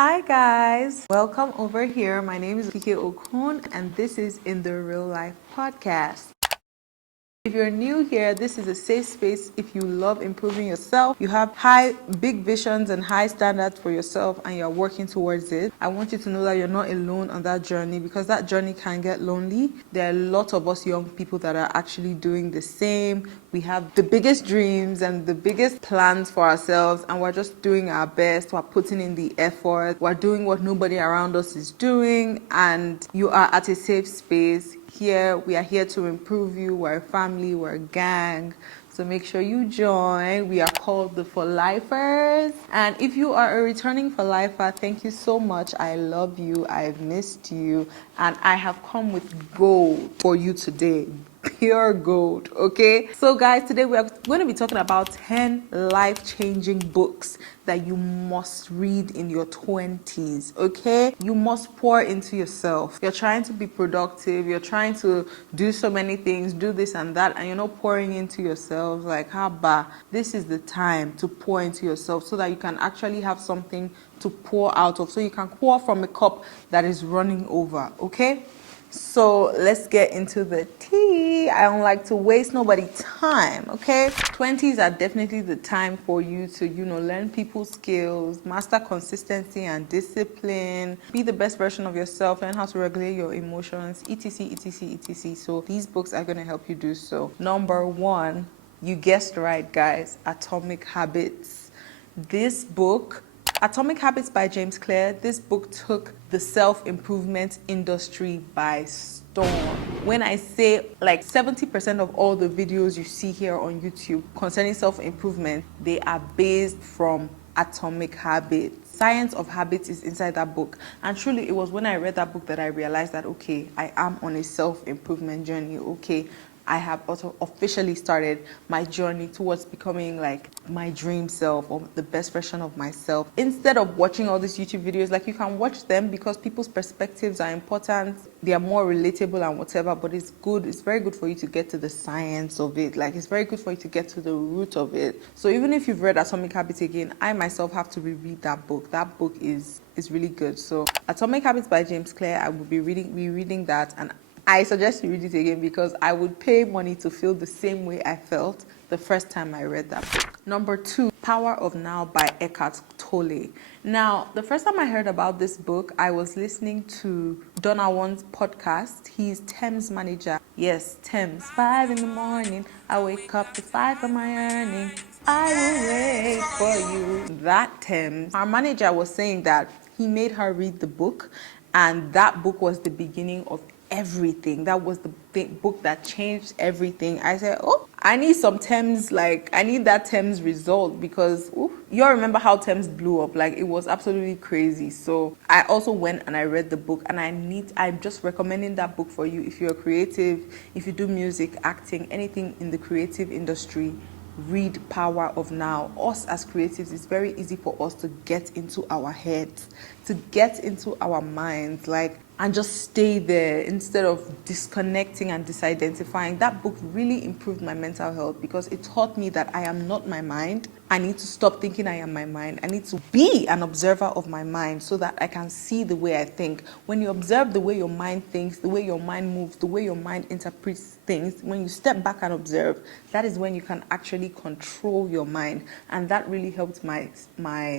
Hi guys, welcome over here. My name is Kike Okun and this is In the Real Life Podcast. If you're new here, this is a safe space. If you love improving yourself, you have big visions and high standards for yourself and you're working towards it, I want you to know that you're not alone on that journey, because that journey can get lonely. There are a lot of us young people that are actually doing the same. We have the biggest dreams and the biggest plans for ourselves, and we're just doing our best. We're putting in the effort. We're doing what nobody around us is doing, and you are at a safe space. Here, we are here to improve you. We're a family, we're a gang. So make sure you join. We are called the For Lifers. And if you are a returning For Lifer, thank you so much. I love you. I've missed you. And I have come with gold for you today. Pure gold, okay? So guys, today we are going to be talking about 10 life-changing books that you must read in your 20s, okay? You must pour into yourself. You're trying to be productive, you're trying to do so many things, do this and that, and you're not pouring into yourself. Like, haba, this is the time to pour into yourself so that you can actually have something to pour out of, so you can pour from a cup that is running over, okay? So let's get into the tea. I don't like to waste nobody's time, okay? 20s are definitely the time for you to, learn people's skills, master consistency and discipline, be the best version of yourself, learn how to regulate your emotions, etc, etc, etc. So these books are going to help you do so. Number one, you guessed right, guys, Atomic Habits. This book, Atomic Habits by James Clear, this book took the self-improvement industry by storm. When I say like 70% of all the videos you see here on YouTube concerning self-improvement, they are based from Atomic Habits. Science of Habits is inside that book. And truly, it was when I read that book that I realized that, okay, I am on a self-improvement journey, okay. I have also officially started my journey towards becoming like my dream self, or the best version of myself. Instead of watching all these YouTube videos, like, you can watch them because people's perspectives are important. They are more relatable and whatever, but it's good. It's very good for you to get to the science of it. Like, it's very good for you to get to the root of it. So even if you've read Atomic Habits again, I myself have to reread that book. That book is really good. So Atomic Habits by James Clear, I will be rereading that, and I suggest you read it again because I would pay money to feel the same way I felt the first time I read that book. Number two, Power of Now by Eckhart Tolle. Now, the first time I heard about this book, I was listening to Donna One's podcast. He's Thames manager. Yes, Thames. 5 in the morning, I wake up to 5 for my earning. I will wait for you. That Thames. Our manager was saying that he made her read the book, and that book was the beginning of everything. That was the book that changed everything. I said, oh, I need some Thames, like, I need that Thames result, because you all remember how Thames blew up. Like, it was absolutely crazy. So I also went and I read the book, and I'm just recommending that book for you if you're creative, if you do music, acting, anything in the creative industry. Read Power of Now. Us as creatives, it's very easy for us to get into our heads, to get into our minds, like, and just stay there instead of disconnecting and disidentifying. That book really improved my mental health because it taught me that I am not my mind. I need to stop thinking I am my mind. I need to be an observer of my mind so that I can see the way I think. When you observe the way your mind thinks, the way your mind moves, the way your mind interprets things, when you step back and observe, that is when you can actually control your mind. And that really helped my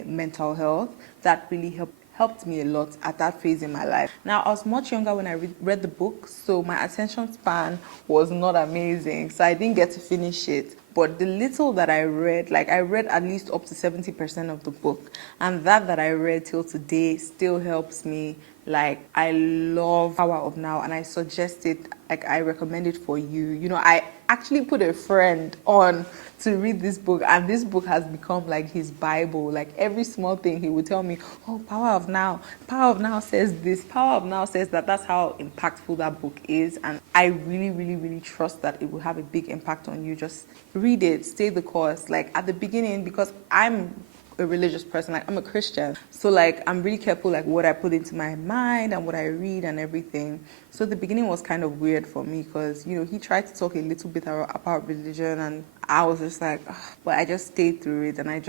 mental health. That really helped me a lot at that phase in my life. Now, I was much younger when I read the book, so my attention span was not amazing, so I didn't get to finish it. But the little that I read, like, I read at least up to 70% of the book, and that I read till today still helps me. Like, I love Power of Now, and I suggest it, like, I recommend it for you. I actually put a friend on to read this book, and this book has become like his Bible. Like, every small thing he would tell me, oh, Power of Now says this, Power of Now says that. That's how impactful that book is, and I really, really, really trust that it will have a big impact on you. Just read it, stay the course, like, at the beginning, because I'm a religious person. Like, I'm a Christian. So, like, I'm really careful, like, what I put into my mind and what I read and everything. So the beginning was kind of weird for me because, he tried to talk a little bit about religion, and I was just like, ugh, but I just stayed through it, and I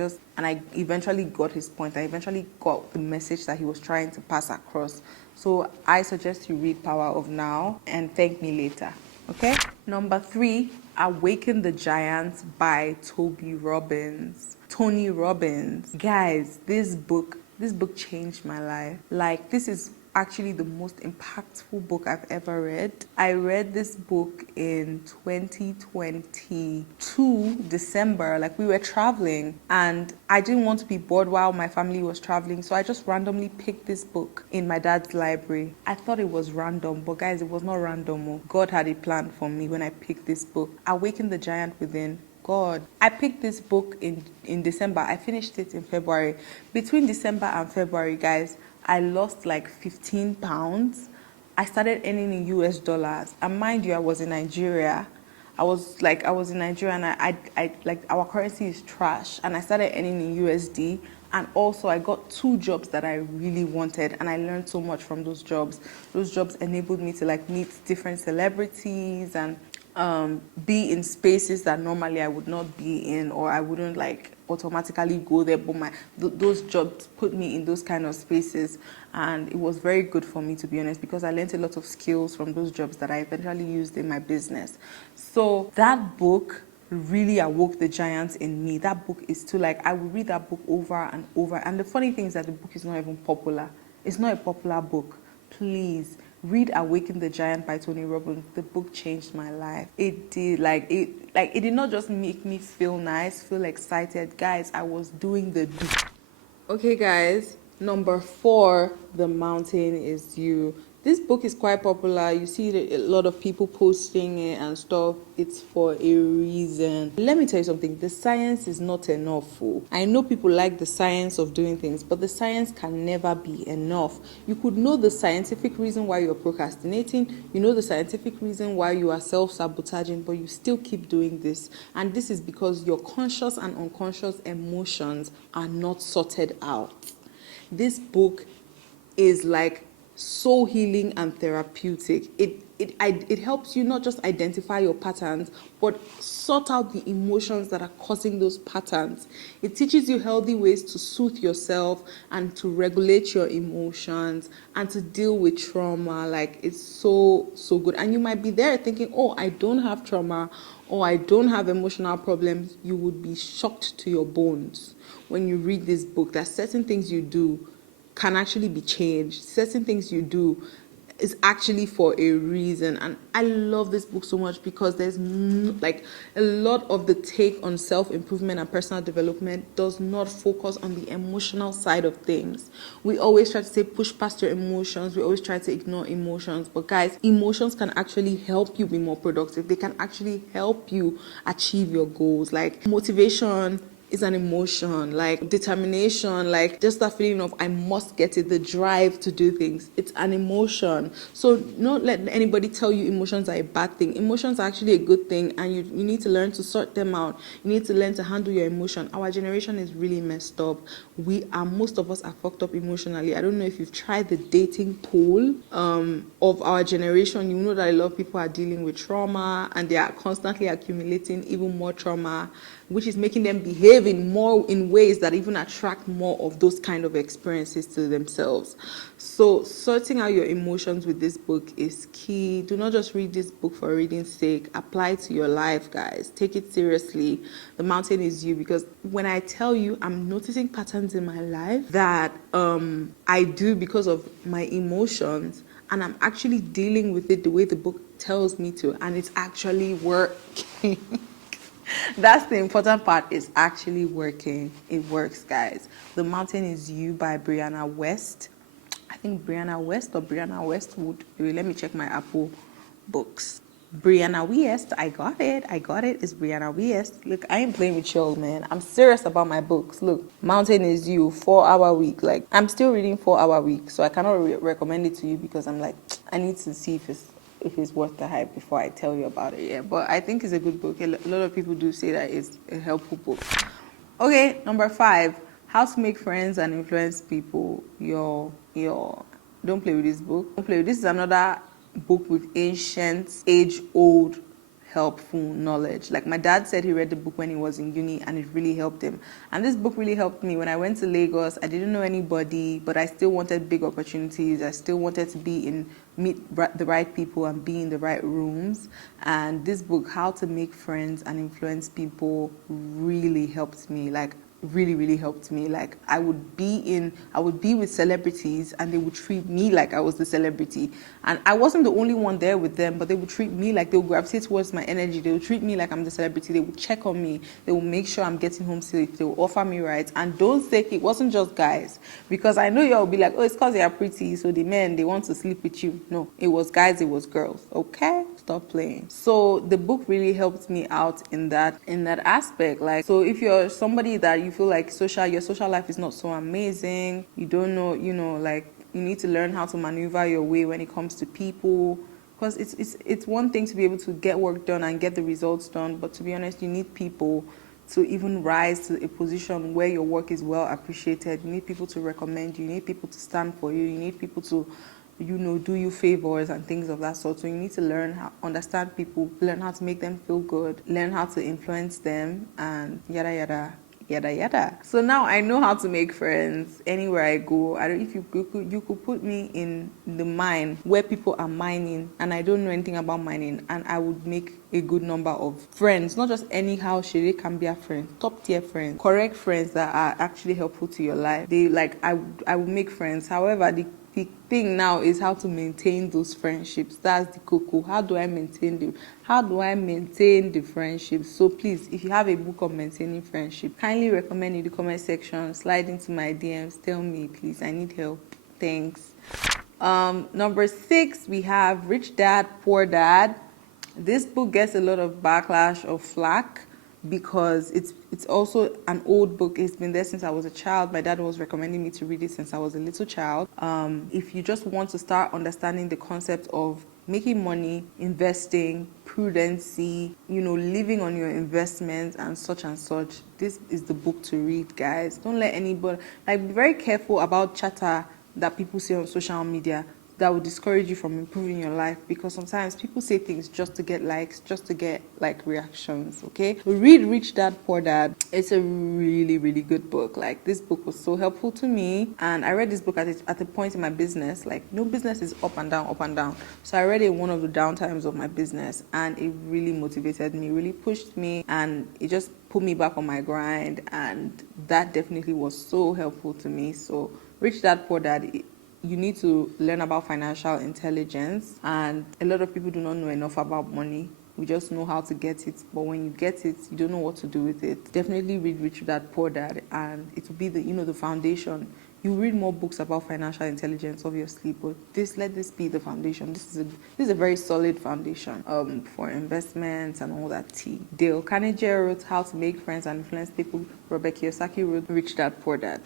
eventually got his point. I eventually got the message that he was trying to pass across. So I suggest you read Power of Now and thank me later. Okay? Number 3, Awaken the Giant by Tony Robbins. Guys, this book changed my life. Like, this is actually the most impactful book I've ever read. I read this book in 2022, December. Like, we were traveling and I didn't want to be bored while my family was traveling, so I just randomly picked this book in my dad's library. I thought it was random, but guys, it was not random. God had a plan for me when I picked this book. Awaken the Giant Within. God. I picked this book in December. I finished it in February. Between December and February, guys, I lost like 15 pounds. I started earning in US dollars. And mind you, I was in Nigeria. I was in Nigeria, and I like, our currency is trash. And I started earning in USD. And also I got 2 jobs that I really wanted, and I learned so much from those jobs. Those jobs enabled me to like meet different celebrities and be in spaces that normally I would not be in, or I wouldn't like automatically go there, but those jobs put me in those kind of spaces, and it was very good for me, to be honest, because I learned a lot of skills from those jobs that I eventually used in my business. So that book really awoke the giants in me. That book is still like, I will read that book over and over, and the funny thing is that the book is not even popular. It's not a popular book. Please read Awaken the Giant by Tony Robbins. The book changed my life. It did. It did not just make me feel nice, feel excited. Guys, I was doing the do. Okay, guys. Number 4, The Mountain Is You. This book is quite popular. You see a lot of people posting it and stuff. It's for a reason. Let me tell you something. The science is not enough. I know people like the science of doing things, but the science can never be enough. You could know the scientific reason why you're procrastinating. You know the scientific reason why you are self-sabotaging, but you still keep doing this. And this is because your conscious and unconscious emotions are not sorted out. This book is like so healing and therapeutic. It helps you not just identify your patterns, but sort out the emotions that are causing those patterns. It teaches you healthy ways to soothe yourself and to regulate your emotions and to deal with trauma. Like, it's so good. And you might be there thinking, oh, I don't have trauma, or I don't have emotional problems. You would be shocked to your bones when you read this book that certain things you do can actually be changed. Certain things you do is actually for a reason. And I love this book so much because there's like a lot of the take on self-improvement and personal development does not focus on the emotional side of things. We always try to say push past your emotions. We always try to ignore emotions. But guys, emotions can actually help you be more productive. They can actually help you achieve your goals. Like, motivation is an emotion, like determination, like just that feeling of I must get it, the drive to do things. It's an emotion. So don't let anybody tell you emotions are a bad thing. Emotions are actually a good thing, and you need to learn to sort them out. You need to learn to handle your emotion. Our generation is really messed up. Most of us are fucked up emotionally. I don't know if you've tried the dating pool of our generation. You know that a lot of people are dealing with trauma, and they are constantly accumulating even more trauma, which is making them behave in ways that even attract more of those kind of experiences to themselves. So sorting out your emotions with this book is key. Do not just read this book for reading's sake. Apply it to your life, guys. Take it seriously. The Mountain Is You. Because when I tell you, I'm noticing patterns in my life that I do because of my emotions, and I'm actually dealing with it the way the book tells me to, and it's actually working. That's the important part. It's actually working. It works, guys. The Mountain Is You by Brianna West. I think Brianna West or Brianna Westwood. Wait, let me check my Apple books. Brianna West. I got it. It's Brianna West. Look, I ain't playing with y'all, man. I'm serious about my books. Look, Mountain Is You, 4-hour week. Like, I'm still reading 4-hour week, so I cannot recommend it to you because I'm like, I need to see if it's worth the hype before I tell you about it. Yeah, but I think it's a good book. A lot of people do say that it's a helpful book. Okay, number 5, How to Make Friends and Influence People. Don't play with this book. Don't play with this. Is another book with ancient, age-old helpful knowledge. Like my dad said he read the book when he was in uni and it really helped him. And this book really helped me when I went to Lagos. I didn't know anybody, but I still wanted big opportunities. I still wanted to meet the right people and be in the right rooms. And this book, How to Make Friends and Influence People, really helped me. Like really helped me. Like I would be with celebrities and they would treat me like I was the celebrity, and I wasn't the only one there with them, but they would treat me like, they would gravitate towards my energy. They would treat me like I'm the celebrity. They would check on me. They would make sure I'm getting home safe. They would offer me rides. And don't say it wasn't just guys, because I know y'all will be like, oh, it's because they are pretty, so the men, they want to sleep with you. No, it was guys, it was girls. Okay, stop playing. So the book really helped me out in that aspect. Like, so if you're somebody that you feel like your social life is not so amazing, you don't know, like you need to learn how to maneuver your way when it comes to people, because it's one thing to be able to get work done and get the results done, but to be honest, you need people to even rise to a position where your work is well appreciated. You need people to recommend you. You need people to stand for you. You need people to do you favors and things of that sort. So you need to learn how understand people, learn how to make them feel good, learn how to influence them, and yada yada yada yada. So now I know how to make friends anywhere I go. I don't if you could put me in the mine where people are mining and I don't know anything about mining, and I would make a good number of friends, not just anyhow Shere Cambia friends, top tier friends, correct friends that are actually helpful to your life. I would make friends. However, the thing now is how to maintain those friendships. That's the cocoa. How do I maintain the friendships? So please, if you have a book on maintaining friendship, kindly recommend in the comment section, slide into my DMs, tell me please, I need help. Thanks. Number 6, we have Rich Dad, Poor Dad. This book gets a lot of backlash or flack because it's also an old book. It's been there since I was a child. My dad was recommending me to read it since I was a little child. If you just want to start understanding the concept of making money, investing, prudency, living on your investments and such, this is the book to read, guys. Don't let anybody, be very careful about chatter that people say on social media that will discourage you from improving your life, because sometimes people say things just to get likes, just to get reactions. Okay, read Rich Dad Poor Dad. It's a really good book. This book was so helpful to me, and I read this book at a point in my business. No business is up and down, so I read it in one of the down times of my business, and it really motivated me, really pushed me, and it just put me back on my grind, and that definitely was so helpful to me. So Rich Dad Poor Dad, you need to learn about financial intelligence, and a lot of people do not know enough about money. We just know how to get it, but when you get it, you don't know what to do with it. Definitely read Rich Dad Poor Dad, and it will be the foundation. You read more books about financial intelligence, obviously, but let this be the foundation. This is a very solid foundation for investments and all that tea. Dale Carnegie wrote How to Make Friends and Influence People. Robert Kiyosaki wrote Rich Dad Poor Dad.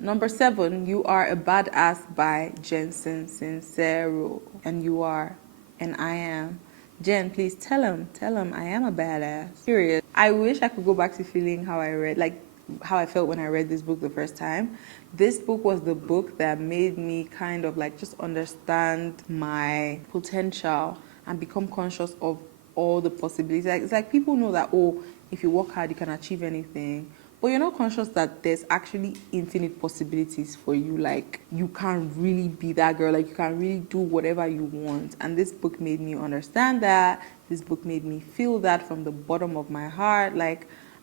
Number 7, You Are a Badass by Jensen Sincero. And you are, and I am. Jen, please tell him I am a badass. Period. I wish I could go back to feeling how I felt when I read this book the first time. This book was the book that made me kind of just understand my potential and become conscious of all the possibilities. It's people know that, if you work hard, you can achieve anything. But you're not conscious that there's actually infinite possibilities for you. You can really be that girl. You can really do whatever you want. And this book made me understand that. This book made me feel that from the bottom of my heart.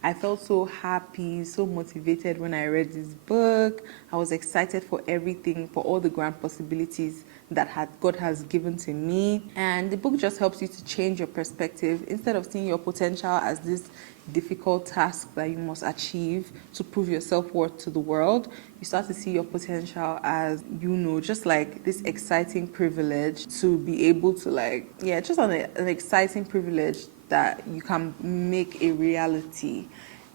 I felt so happy, so motivated when I read this book. I was excited for everything, for all the grand possibilities that God has given to me. And the book just helps you to change your perspective. Instead of seeing your potential as this difficult task that you must achieve to prove your self-worth to the world, you start to see your potential as, just this exciting privilege to be able to just an exciting privilege that you can make a reality.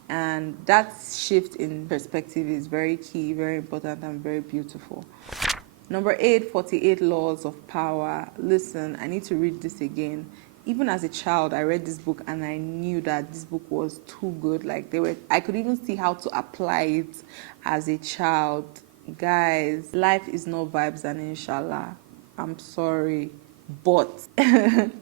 And that shift in perspective is very key, very important, and very beautiful. Number 8, 48 Laws of Power. Listen, I need to read this again. even as a child, I read this book and I knew that this book was too good. Like I could even see how to apply it as a child. Guys, life is not vibes and inshallah. I'm sorry, but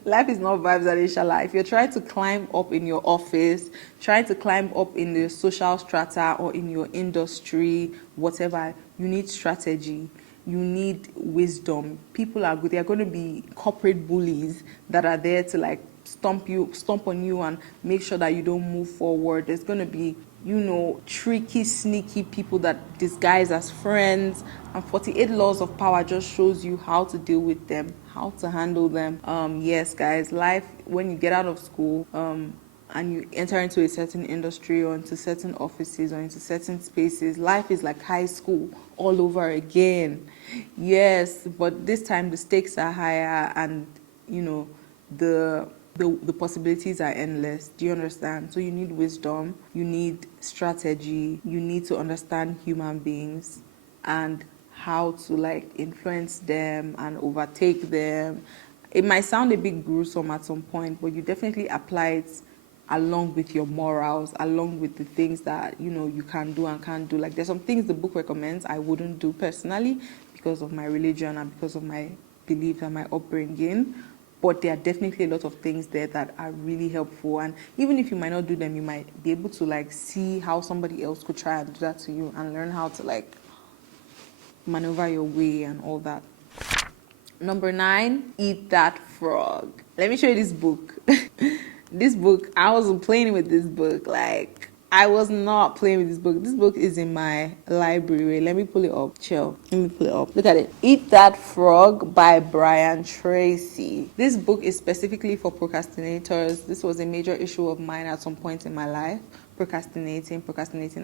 life is not vibes and inshallah. If you're trying to climb up in your office, trying to climb up in the social strata or in your industry, whatever, you need strategy. You need wisdom. People are good. They are going to be corporate bullies that are there to like stomp on you and make sure that you don't move forward. There's going to be, tricky, sneaky people that disguise as friends. And 48 Laws of Power just shows you how to deal with them, how to handle them. Yes, guys, life, when you get out of school, and you enter into a certain industry or into certain offices or into certain spaces, life is like high school all over again. Yes, but this time the stakes are higher and, the the possibilities are endless. Do you understand? So you need wisdom, you need strategy, you need to understand human beings and how to like influence them and overtake them. It might sound a bit gruesome at some point, but you definitely apply it along with your morals, along with the things that you can do and can't do. Like there's some things the book recommends I wouldn't do personally because of my religion and because of my beliefs and my upbringing. But there are definitely a lot of things there that are really helpful. And even if you might not do them, you might be able to like see how somebody else could try and do that to you and learn how to like maneuver your way and all that. Number 9, Eat That Frog. Let me show you this book. This book, I wasn't playing with this book. Like, I was not playing with this book. This book is in my library. Let me pull it up. Chill. Let me pull it up. Look at it. Eat That Frog by Brian Tracy. This book is specifically for procrastinators. This was a major issue of mine at some point in my life. Procrastinating.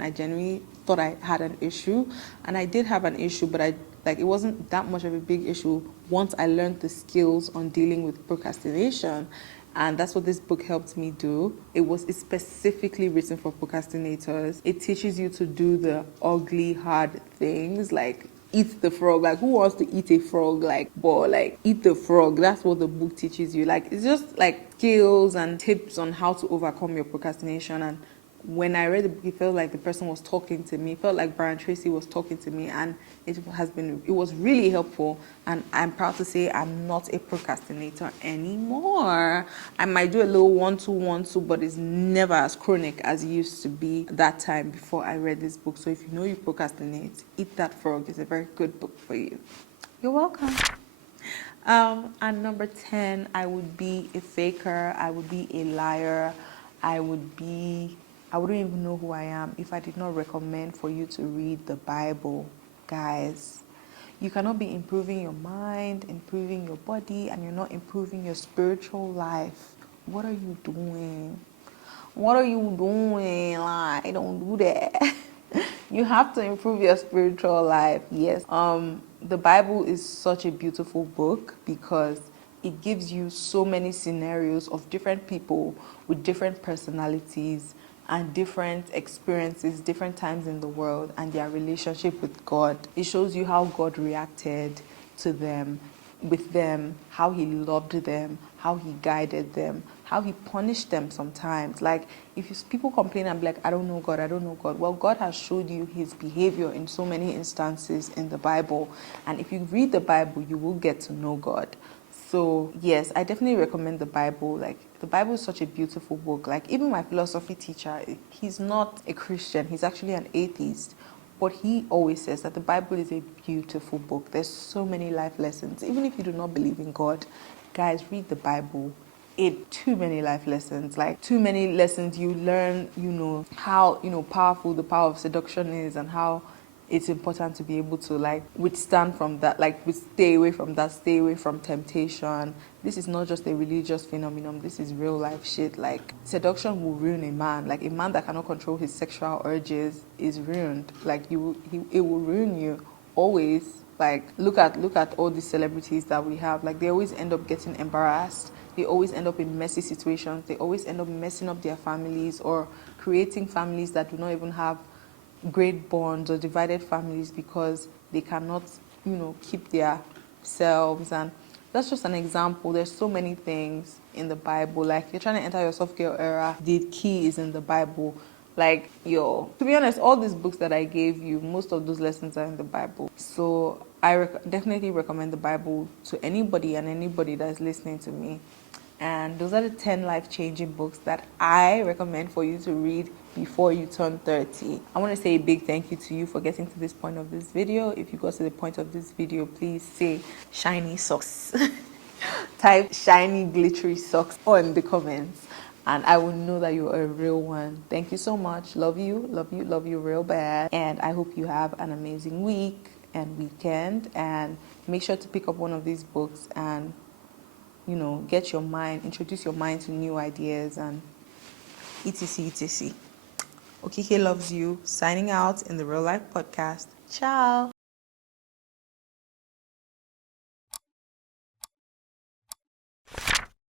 I genuinely thought I had an issue, and I did have an issue, but it wasn't that much of a big issue once I learned the skills on dealing with procrastination. And that's what this book helped me do. It's specifically written for procrastinators. It teaches you to do the ugly, hard things, like eat the frog. Like, who wants to eat a frog? Eat the frog. That's what the book teaches you. Like, it's just like skills and tips on how to overcome your procrastination. And when I read the book, it felt like the person was talking to me. It felt like Brian Tracy was talking to me, and it was really helpful. And I'm proud to say I'm not a procrastinator anymore. I might do a little 1-2, but it's never as chronic as it used to be that time before I read this book. So if you know you procrastinate, Eat That Frog is a very good book for you. You're welcome. And number 10, I would be a faker. I would be a liar. I wouldn't even know who I am if I did not recommend for you to read the Bible. Guys, you cannot be improving your mind, improving your body, and you're not improving your spiritual life. What are you doing? What are you doing? Like, don't do that. You have to improve your spiritual life. Yes. The Bible is such a beautiful book because it gives you so many scenarios of different people with different personalities and different experiences, different times in the world, and their relationship with God. It shows you how God reacted to them, with them, how he loved them, how he guided them, how he punished them sometimes. Like, people complain and be like, I don't know God. Well, God has showed you his behavior in so many instances in the Bible. And if you read the Bible, you will get to know God. So yes, I definitely recommend the Bible. Like, the Bible is such a beautiful book. Like, even my philosophy teacher, he's not a Christian. He's actually an atheist. But he always says that the Bible is a beautiful book. There's so many life lessons. Even if you do not believe in God, guys, read the Bible. Too many life lessons, like too many lessons you learn, how, powerful the power of seduction is and how it's important to be able to like withstand from that, like stay away from that, stay away from temptation. This is not just a religious phenomenon, this is real life shit. Like, seduction will ruin a man. Like, a man that cannot control his sexual urges is ruined. Like, it will ruin you always. Like, look at all these celebrities that we have. Like, they always end up getting embarrassed. They always end up in messy situations. They always end up messing up their families or creating families that do not even have great bonds, or divided families because they cannot, keep their selves. And That's just an example. There's so many things in the Bible. Like, you're trying to enter your self-care era, the key is in the Bible. Like, to be honest, all these books that I gave you, most of those lessons are in the Bible. So I definitely recommend the Bible to anybody and anybody that's listening to me. And those are the 10 life-changing books that I recommend for you to read before you turn 30. I want to say a big thank you to you for getting to this point of this video. If you got to the point of this video, please say shiny socks. Type shiny glittery socks on the comments, and I will know that you're a real one. Thank you so much. Love you, love you, love you real bad. And I hope you have an amazing week and weekend, and make sure to pick up one of these books and get your mind, introduce your mind to new ideas and etc etc. Okike loves you. Signing out in the Real Life Podcast. Ciao.